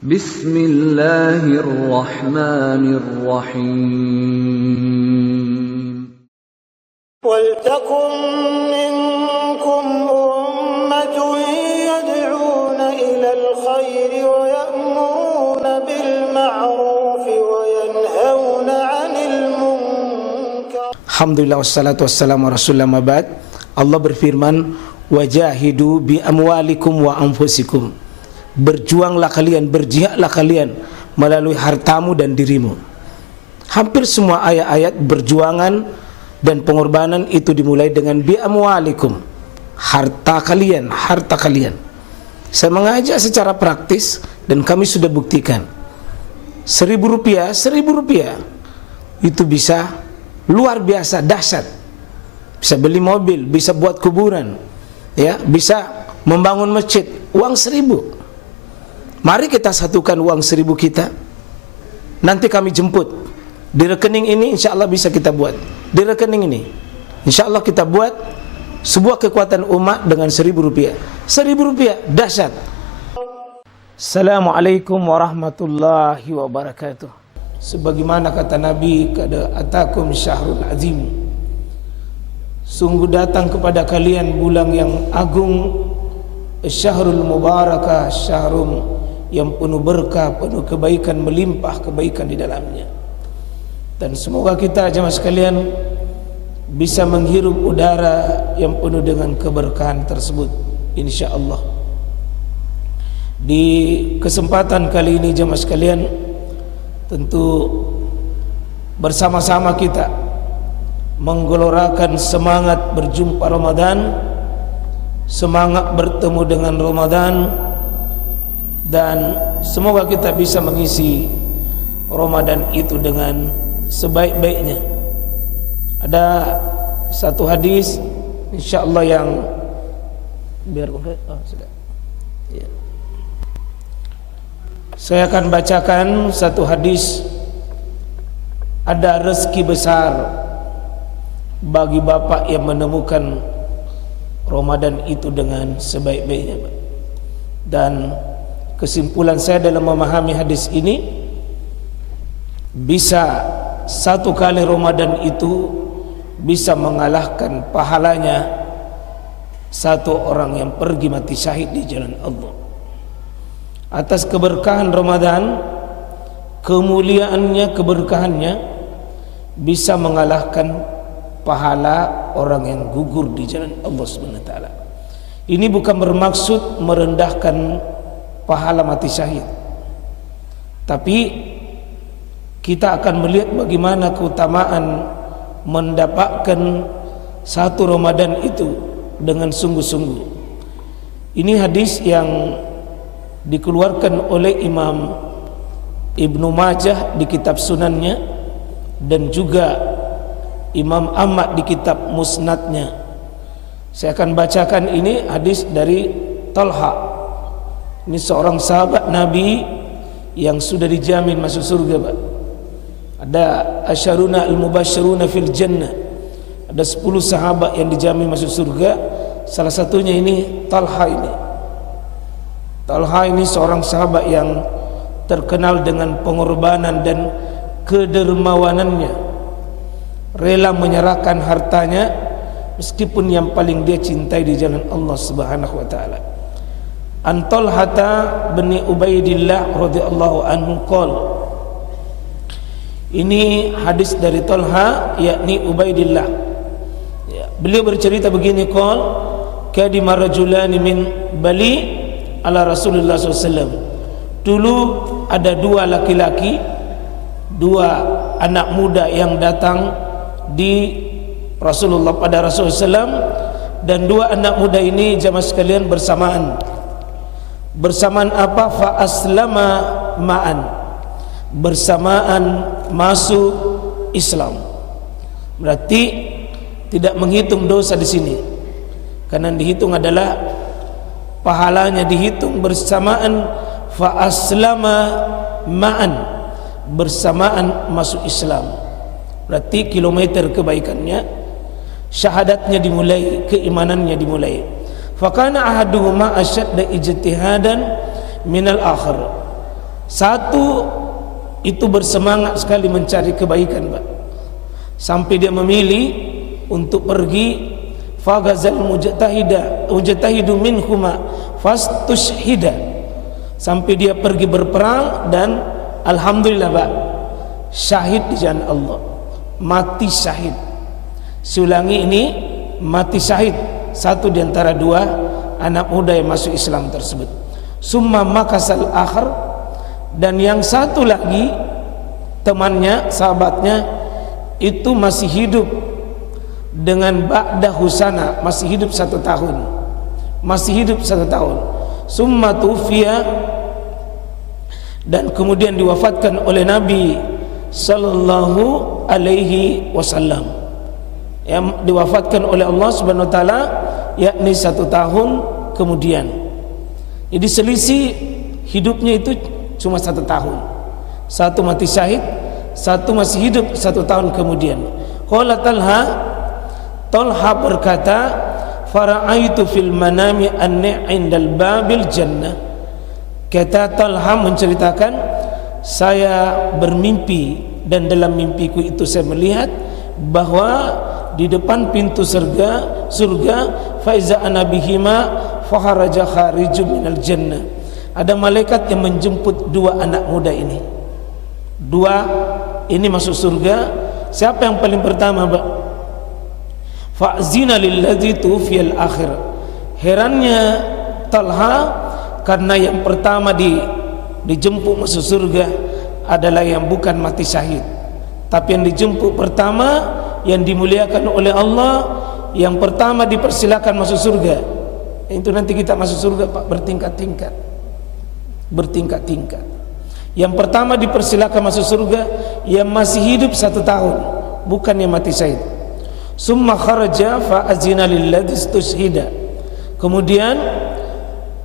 Bismillahirrahmanirrahim. وَلْتَكُنْ مِنْكُمْ أُمَّةٌ يَدْعُونَ إِلَى الْخَيْرِ وَيَأْمُرُونَ بِالْمَعْرُوفِ وَيَنْهَوْنَ عَنِ الْمُنْكَرِ. Alhamdulillah wassalatu wassalamu ala rasulillah mabad. Allah berfirman, wajahidu bi amwalikum wa anfusikum. Berjuanglah kalian, berjihadlah kalian melalui hartamu dan dirimu. Hampir semua ayat-ayat berjuangan dan pengorbanan itu dimulai dengan bi amwalikum, harta kalian, harta kalian. Saya mengajak secara praktis dan kami sudah buktikan. Rp1.000 itu bisa luar biasa dahsyat. Bisa beli mobil, bisa buat kuburan, ya, bisa membangun masjid. Uang 1.000. Mari kita satukan uang 1.000 kita. Nanti kami jemput di rekening ini, insya Allah bisa kita buat. Di rekening ini insya Allah kita buat sebuah kekuatan umat dengan Rp1.000. Rp1.000 dahsyat. Assalamualaikum warahmatullahi wabarakatuh. Sebagaimana kata Nabi, kada atakum syahrul azim, sungguh datang kepada kalian bulan yang agung, syahrul mubarakah, syahrul yang penuh berkah, penuh kebaikan, melimpah kebaikan di dalamnya. Dan semoga kita jemaah sekalian bisa menghirup udara yang penuh dengan keberkahan tersebut, insyaallah. Di kesempatan kali ini jemaah sekalian, tentu bersama-sama kita menggelorakan semangat berjumpa Ramadan, semangat bertemu dengan Ramadan, dan semoga kita bisa mengisi Ramadan itu dengan sebaik-baiknya. Ada satu hadis insyaallah yang sudah. Ya. Saya akan bacakan satu hadis. Ada rezeki besar bagi bapak yang menemukan Ramadan itu dengan sebaik-baiknya. Dan kesimpulan saya dalam memahami hadis ini, bisa satu kali Ramadan itu bisa mengalahkan pahalanya satu orang yang pergi mati syahid di jalan Allah. Atas keberkahan Ramadan, kemuliaannya, keberkahannya bisa mengalahkan pahala orang yang gugur di jalan Allah Subhanahu wa taala. Ini bukan bermaksud merendahkan pahala mati syahid, tapi kita akan melihat bagaimana keutamaan mendapatkan satu Ramadan itu dengan sungguh-sungguh. Ini hadis yang dikeluarkan oleh Imam Ibnu Majah di kitab Sunannya, dan juga Imam Ahmad di kitab Musnadnya. Saya akan bacakan ini hadis dari Talha. Ini seorang sahabat Nabi yang sudah dijamin masuk surga, Pak. Ada asyaruna al-mubasyiruna fil jannah. Ada 10 sahabat yang dijamin masuk surga. Salah satunya ini Talha ini. Talha ini seorang sahabat yang terkenal dengan pengorbanan dan kedermawanannya. Rela menyerahkan hartanya meskipun yang paling dia cintai di jalan Allah Subhanahu wa taala. An Talhata bin Ubaidillah radhiyallahu anhu qala. Ini hadis dari Talha, yakni Ubaidillah. Ya, beliau bercerita begini, qala kadima rajulani min Bali ala Rasulullah SAW. Dulu ada dua laki-laki, dua anak muda yang datang di Rasulullah pada Rasulullah SAW, dan dua anak muda ini jamaah sekalian bersamaan apa? Fa aslama ma'an, bersamaan masuk Islam. Berarti tidak menghitung dosa di sini, karena dihitung adalah pahalanya, dihitung bersamaan. Fa aslama ma'an, bersamaan masuk Islam. Berarti kilometer kebaikannya, syahadatnya dimulai, keimanannya dimulai. Fa kana ahaduhuma ashadda ijtihadan minal akhir. Satu itu bersemangat sekali mencari kebaikan, Pak. Sampai dia memilih untuk pergi fagazal mujtahidu minhuma fastushhida. Sampai dia pergi berperang dan alhamdulillah, Pak, syahid di jalan Allah, mati syahid. Siulangi, ini mati syahid, satu di antara dua anak muda yang masuk Islam tersebut. Summa makasal akhar, dan yang satu lagi temannya, sahabatnya itu masih hidup dengan ba'da husana, masih hidup 1 tahun, masih hidup 1 tahun. Summa tufiya, dan kemudian diwafatkan oleh Nabi sallallahu alaihi wasallam, yang diwafatkan oleh Allah Subhanahu wa taala, yakni 1 tahun kemudian. Jadi selisih hidupnya itu cuma 1 tahun. Satu mati syahid, satu masih hidup 1 tahun kemudian. Qala Talha berkata, fara'aitu fil manami anni indal babil jannah. Kata Talha menceritakan, saya bermimpi dan dalam mimpiku itu saya melihat bahwa di depan pintu surga faiza ana bihima fakharaja kharijun minal jannah. Ada malaikat yang menjemput 2 anak muda ini. 2 ini masuk surga. Siapa yang paling pertama, Pak? Fa'zina lilladzi tufiyal akhir. Herannya Talha karena yang pertama dijemput masuk surga adalah yang bukan mati syahid, tapi yang dijemput pertama, yang dimuliakan oleh Allah, yang pertama dipersilakan masuk surga. Itu nanti kita masuk surga, Pak, bertingkat-tingkat. Bertingkat-tingkat. Yang pertama dipersilakan masuk surga yang masih hidup 1 tahun, bukan yang mati syahid. Summa kharaja fa azina lilladzi istushhida. Kemudian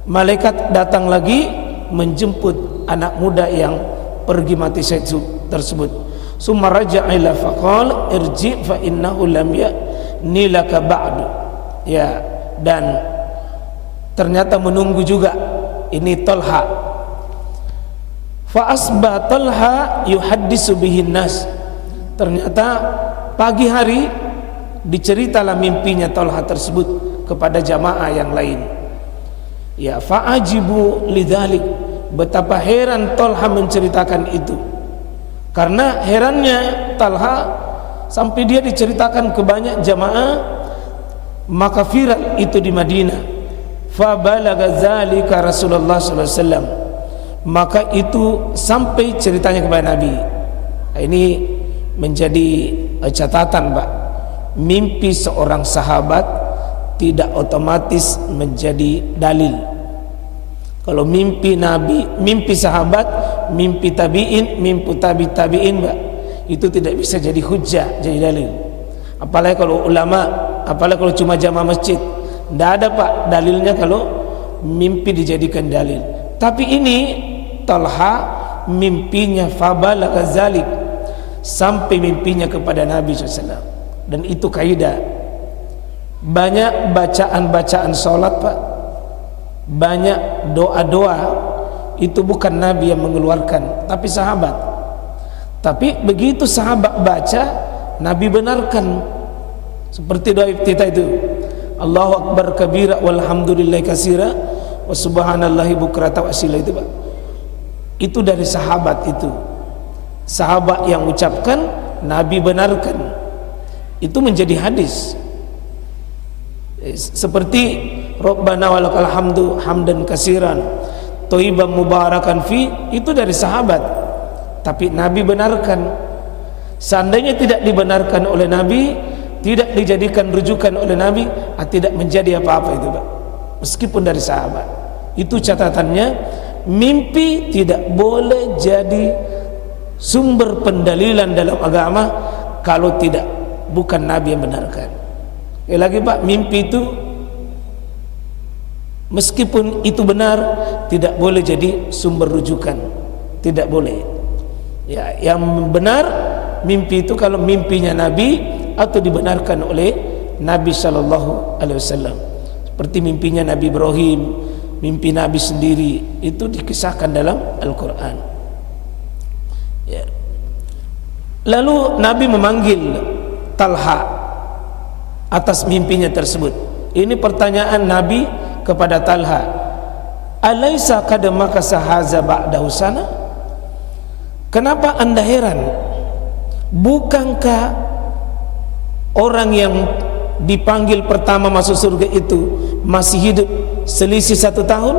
malaikat datang lagi menjemput anak muda yang pergi mati syahid tersebut. Summa raja'a ila faqala irji fa innahu lam ya'nilaka ba'du. Ya, dan ternyata menunggu juga ini Talha. Fa asba Talha yuhaddisu bihin nas. Ternyata pagi hari diceritalah mimpinya Talha tersebut kepada jamaah yang lain. Ya, fa'ajibu lidzalik, betapa heran Talha menceritakan itu. Karena herannya Talha sampai dia diceritakan ke banyak jamaah, maka viral itu di Madinah. Fa balagha zalika Rasulullah sallallahu alaihi wasallam, maka itu sampai ceritanya kepada Nabi. Ini menjadi catatan, Pak. Mimpi seorang sahabat tidak otomatis menjadi dalil. Kalau mimpi Nabi, mimpi sahabat, mimpi tabi'in, mimpi tabi'in, Pak, itu tidak bisa jadi hujjah, jadi dalil. Apalagi kalau ulama, apalagi kalau cuma jamaah masjid, tidak ada, Pak, dalilnya kalau mimpi dijadikan dalil. Tapi ini Talha mimpinya fabalagha zalik, sampai mimpinya kepada Nabi SAW. Dan itu kaidah. Banyak bacaan-bacaan sholat, Pak, banyak doa-doa, itu bukan Nabi yang mengeluarkan, tapi sahabat. Tapi begitu sahabat baca, Nabi benarkan. Seperti doa kita itu, Allahu Akbar kabira walhamdulillahi katsira wa subhanallahi bukrata wa asila, itu, Pak. Itu dari sahabat itu. Sahabat yang ucapkan, Nabi benarkan. Itu menjadi hadis. Seperti Rabbana walakal hamdu hamdan katsiran thayyiban mubarakan fi, itu dari sahabat. Tapi Nabi benarkan. Seandainya tidak dibenarkan oleh Nabi, tidak dijadikan rujukan oleh Nabi, tidak menjadi apa-apa itu, Pak. Meskipun dari sahabat. Itu catatannya, mimpi tidak boleh jadi sumber pendalilan dalam agama kalau tidak bukan Nabi yang benarkan. Lagi, Pak, mimpi itu meskipun itu benar tidak boleh jadi sumber rujukan, tidak boleh. Ya, yang benar mimpi itu kalau mimpinya Nabi atau dibenarkan oleh Nabi sallallahu alaihi wasallam. Seperti mimpinya Nabi Ibrahim, mimpi Nabi sendiri, itu dikisahkan dalam Al-Qur'an. Ya. Lalu Nabi memanggil Talha atas mimpinya tersebut. Ini pertanyaan Nabi kepada Talha. Alaisa qad makasa haza ba'dahu sana? Kenapa Anda heran? Bukankah orang yang dipanggil pertama masuk surga itu masih hidup selisih 1 tahun?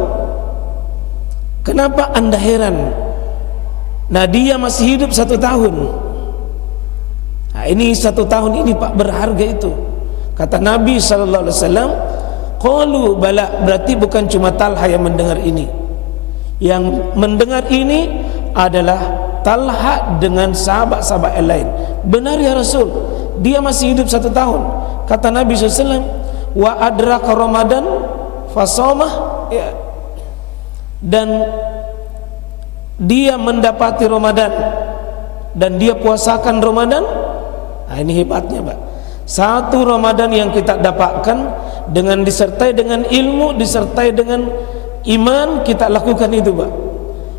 Kenapa Anda heran? Nah, dia masih hidup 1 tahun. Nah, ini 1 tahun ini Pak berharga itu. Kata Nabi SAW, qalu bala, berarti bukan cuma Talha yang mendengar ini. Yang mendengar ini adalah Talha dengan sahabat-sahabat yang lain. Benar ya Rasul, dia masih hidup 1 tahun. Kata Nabi SAW, wa adraka Ramadan fasomah, ya. Dan dia mendapati Ramadan dan dia puasakan Ramadan. Nah, ini hebatnya Pak. 1 Ramadan yang kita dapatkan dengan disertai dengan ilmu, disertai dengan iman, kita lakukan itu Pak.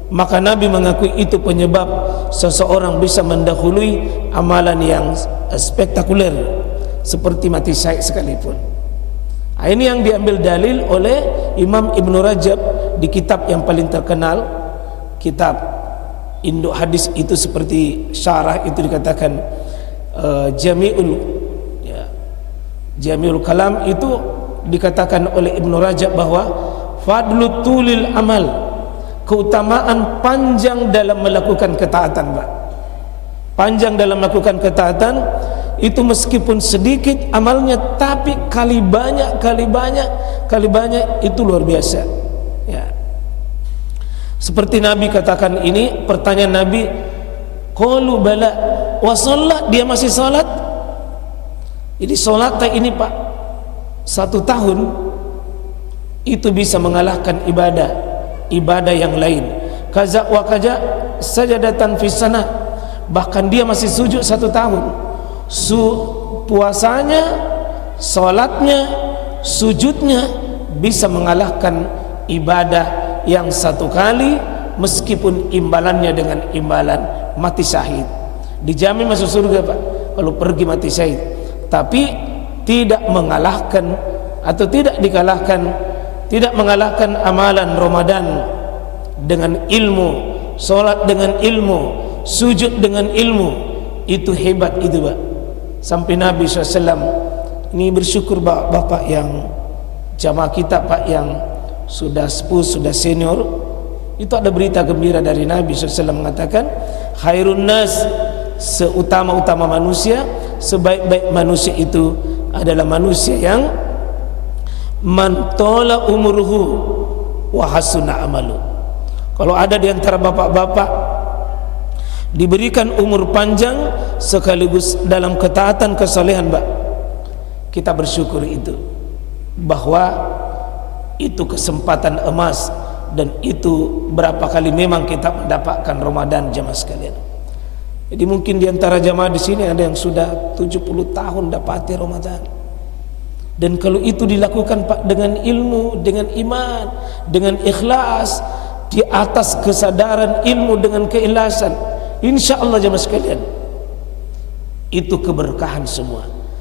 Maka Nabi mengakui itu penyebab seseorang bisa mendahului amalan yang spektakuler seperti mati syahid sekalipun. Nah, ini yang diambil dalil oleh Imam Ibn Rajab di kitab yang paling terkenal, kitab induk hadis itu, seperti syarah itu dikatakan Jami'ul Kalam, itu dikatakan oleh Ibn Rajab bahwa fadlu tulil amal, keutamaan panjang dalam melakukan ketaatan Pak. Panjang dalam melakukan ketaatan itu meskipun sedikit amalnya, tapi kali banyak itu luar biasa ya. Seperti Nabi katakan ini, pertanyaan Nabi, qalu bala wa shalat, dia masih salat. Jadi salat ini Pak 1 tahun itu bisa mengalahkan ibadah yang lain. Kaza wa kaza sajadatan fi sana, bahkan dia masih sujud 1 tahun. Puasanya, salatnya, sujudnya bisa mengalahkan ibadah yang 1 kali, meskipun imbalannya dengan imbalan mati syahid. Dijamin masuk surga Pak kalau pergi mati syahid, tapi tidak mengalahkan atau tidak mengalahkan amalan Ramadan dengan ilmu, salat dengan ilmu, sujud dengan ilmu. Itu hebat itu Pak. Sampai Nabi SAW ini bersyukur bapak yang jamaah kita Pak, yang sudah sepuh, sudah senior, itu ada berita gembira dari Nabi SAW mengatakan, khairun nas, seutama-utama manusia, sebaik-baik manusia itu adalah manusia yang man tola umuruhu wa hasuna amalu. Kalau ada di antara bapak-bapak diberikan umur panjang sekaligus dalam ketaatan kesalehan Pak, kita bersyukur itu, bahwa itu kesempatan emas, dan itu berapa kali memang kita mendapatkan Ramadan jamaah sekalian. Jadi mungkin di antara jamaah di sini ada yang sudah 70 tahun dapati Ramadan. Dan kalau itu dilakukan Pak dengan ilmu, dengan iman, dengan ikhlas, di atas kesadaran ilmu dengan keikhlasan, insya Allah jamaah sekalian, itu keberkahan semua.